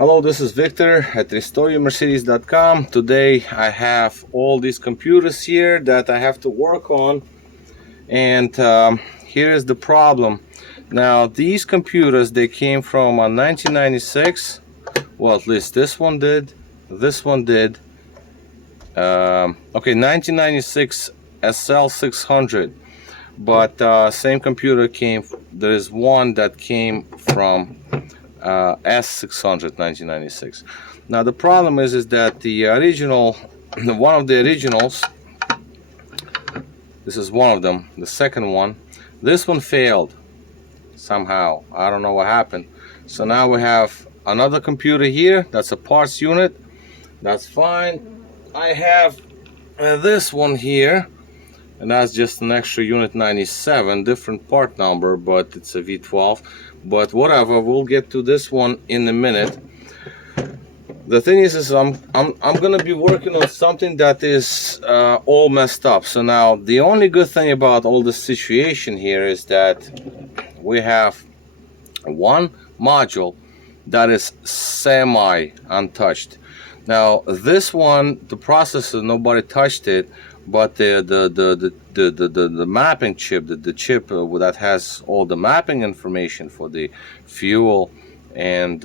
Hello, this is Victor at restoreyourmercedes.com. Today I have all these computers here that I have to work on, and here is the problem. Now these computers, they came from 1996. Well, at least this one did, this one did. Okay, 1996 SL600, but same computer came, there is one that came from S600 1996. Now the problem is that the original, one of the originals, this is one of them, the second one, this one failed somehow. I don't know what happened. So now we have another computer here. That's a parts unit. That's fine. I have this one here, and that's just an extra unit 97, different part number, but it's a V12. But whatever, we'll get to this one in a minute. The thing is I'm gonna be working on something that is all messed up. So now the only good thing about all this situation here is that we have one module that is semi untouched. Now this one, the processor, nobody touched it, but the mapping chip, the chip that has all the mapping information for the fuel and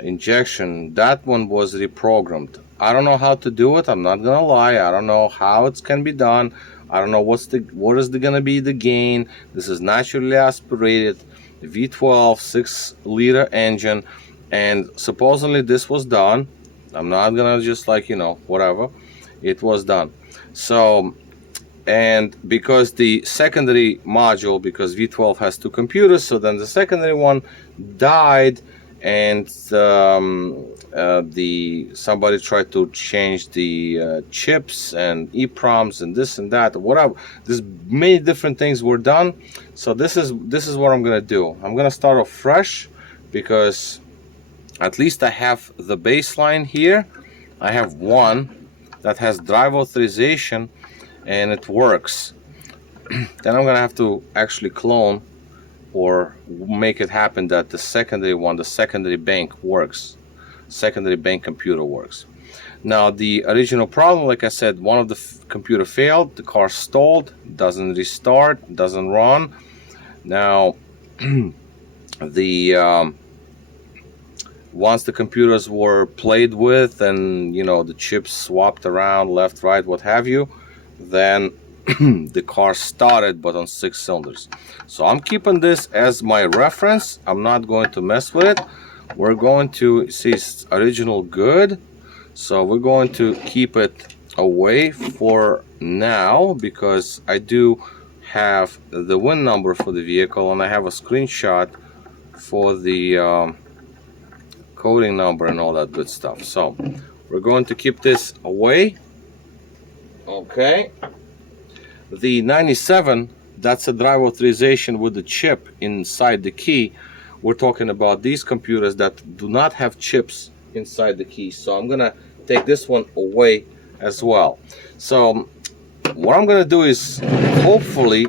injection, that one was reprogrammed. I don't know how to do it. I'm not gonna lie. I don't know how it can be done. I don't know what is gonna be the gain. This is naturally aspirated V12 6-liter engine, and supposedly this was done. I'm not gonna just whatever. It was done. So, and because the secondary module, because V12 has two computers, so then the secondary one died, and somebody tried to change the chips and EPROMs and this and that, whatever. There's many different things were done. So this is what I'm gonna do. I'm gonna start off fresh, because at least I have the baseline here. I have one that has drive authorization and it works. Then I'm gonna have to actually clone or make it happen that the secondary one, the secondary bank works, secondary bank computer works. Now the original problem, like I said, one of the computer failed, the car stalled, doesn't restart, doesn't run. Now the once the computers were played with and the chips swapped around left, right, what have you, then the car started, but on 6 cylinders. So I'm keeping this as my reference. I'm not going to mess with it. We're going to see it's original good, so we're going to keep it away for now, because I do have the VIN number for the vehicle and I have a screenshot for the coding number and all that good stuff. So we're going to keep this away. Okay, the 97, that's a drive authorization with the chip inside the key. We're talking about these computers that do not have chips inside the key, so I'm gonna take this one away as well. So what I'm gonna do is hopefully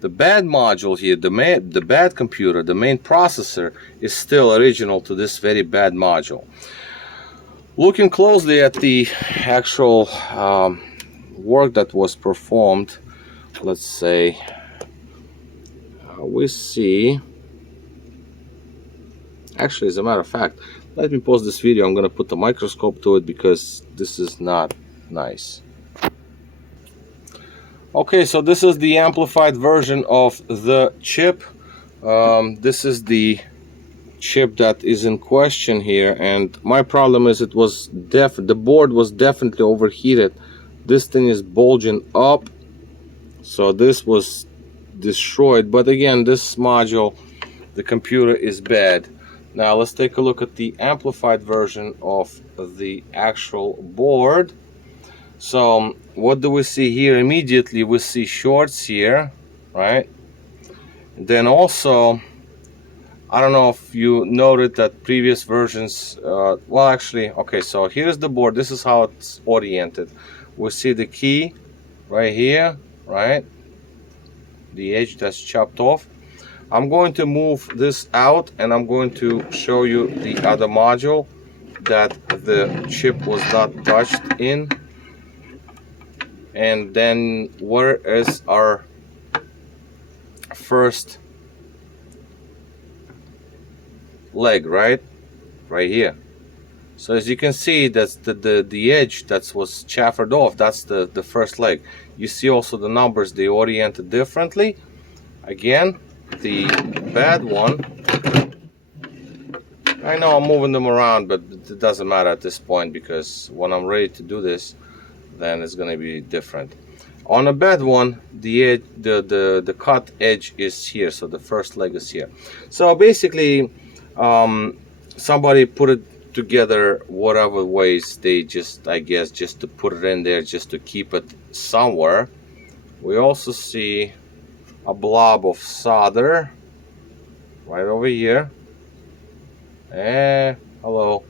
the bad module here, the bad computer, the main processor, is still original to this very bad module. Looking closely at the actual work that was performed, let's say, we see, actually, as a matter of fact, let me pause this video. I'm going to put the microscope to it because this is not nice. Okay, so this is the amplified version of the chip. This is the chip that is in question here, and my problem is the board was definitely overheated. This thing is bulging up, so this was destroyed. But again, this module, the computer is bad. Now let's take a look at the amplified version of the actual board. So what do we see here? Immediately we see shorts here, right? And then also, I don't know if you noted that previous versions, well actually, okay, so here's the board. This is how it's oriented. We see the key right here, right? The edge that's chopped off. I'm going to move this out, and I'm going to show you the other module that the chip was not touched in. And then where is our first leg? Right here. So as you can see, that's the edge that was chamfered off. That's the first leg. You see also the numbers, they oriented differently. Again, the bad one, I know I'm moving them around, but it doesn't matter at this point, because when I'm ready to do this, then it's going to be different. On a bad one, the edge, the cut edge is here, so the first leg is here. So basically, somebody put it together whatever ways they just, I guess, just to put it in there, just to keep it somewhere. We also see a blob of solder right over here. Hello.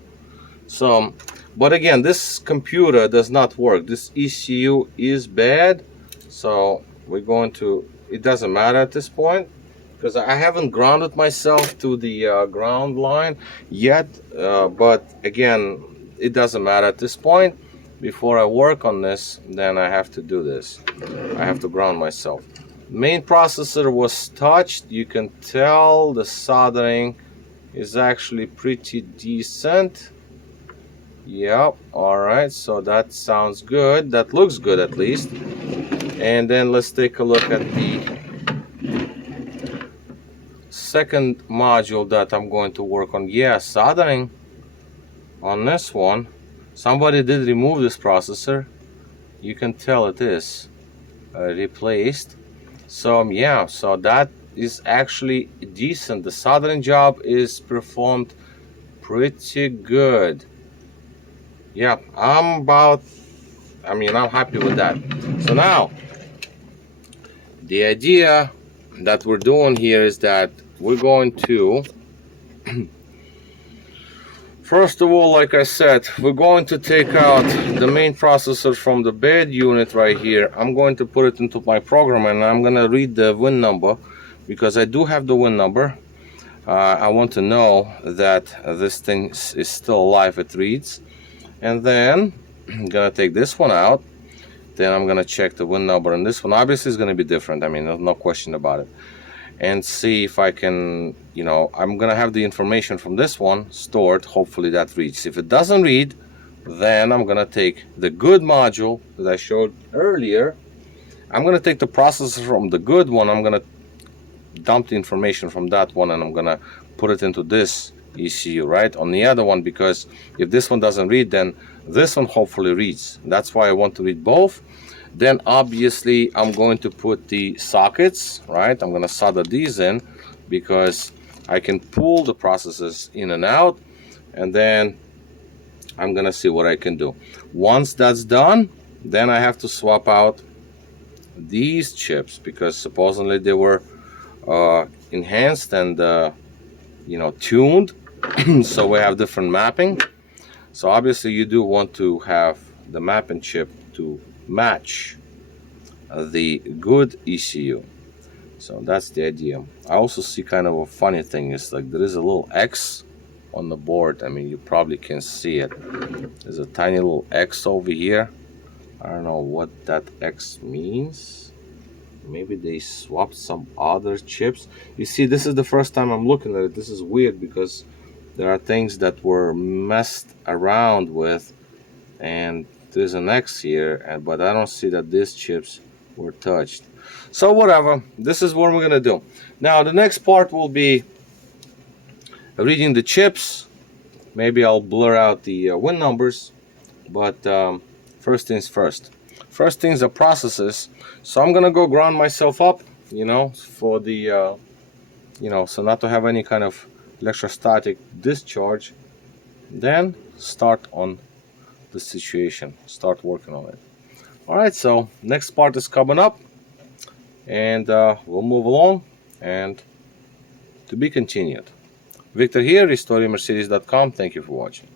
So, but again, this computer does not work. This ECU is bad, so we're going to, it doesn't matter at this point, because I haven't grounded myself to the ground line yet, but again, it doesn't matter at this point. Before I work on this, then I have to do this. I have to ground myself. Main processor was touched. You can tell the soldering is actually pretty decent. Yep, alright, so that sounds good. That looks good at least. And then let's take a look at the second module that I'm going to work on. Yeah, soldering on this one. Somebody did remove this processor. You can tell it is replaced. So yeah, so that is actually decent. The soldering job is performed pretty good. Yeah, I'm happy with that. So now, the idea that we're doing here is that we're going to, first of all, like I said, we're going to take out the main processor from the bed unit right here. I'm going to put it into my program, and I'm going to read the VIN number, because I do have the VIN number. I want to know that this thing is still alive, it reads. And then I'm going to take this one out. Then I'm going to check the VIN number, and this one obviously is going to be different. I mean, there's no question about it. And see if I can, you know, I'm going to have the information from this one stored. Hopefully that reads. If it doesn't read, then I'm going to take the good module that I showed earlier. I'm going to take the processor from the good one. I'm going to dump the information from that one, and I'm going to put it into this ECU, right, on the other one, because if this one doesn't read, then this one hopefully reads. That's why I want to read both. Then obviously I'm going to put the sockets, right? I'm going to solder these in, because I can pull the processors in and out, and then I'm going to see what I can do. Once that's done, then I have to swap out these chips, because supposedly they were enhanced and you know, tuned. So we have different mapping. So obviously you do want to have the mapping chip to match the good ECU. So that's the idea. I also see kind of a funny thing is, like, there is a little X on the board. I mean, you probably can see it. There's a tiny little X over here. I don't know what that X means. Maybe they swapped some other chips. You see, this is the first time I'm looking at it. This is weird, because there are things that were messed around with, and there's an X here, but I don't see that these chips were touched. So whatever, this is what we're gonna do. Now the next part will be reading the chips. Maybe I'll blur out the VIN numbers, but first things first. First things are processes. So I'm gonna go ground myself up, you know, for the you know, so not to have any kind of electrostatic discharge. Then start on the situation, start working on it. All right, so next part is coming up, and we'll move along, and to be continued. Victor here, RestoreMercedes.com. Thank you for watching.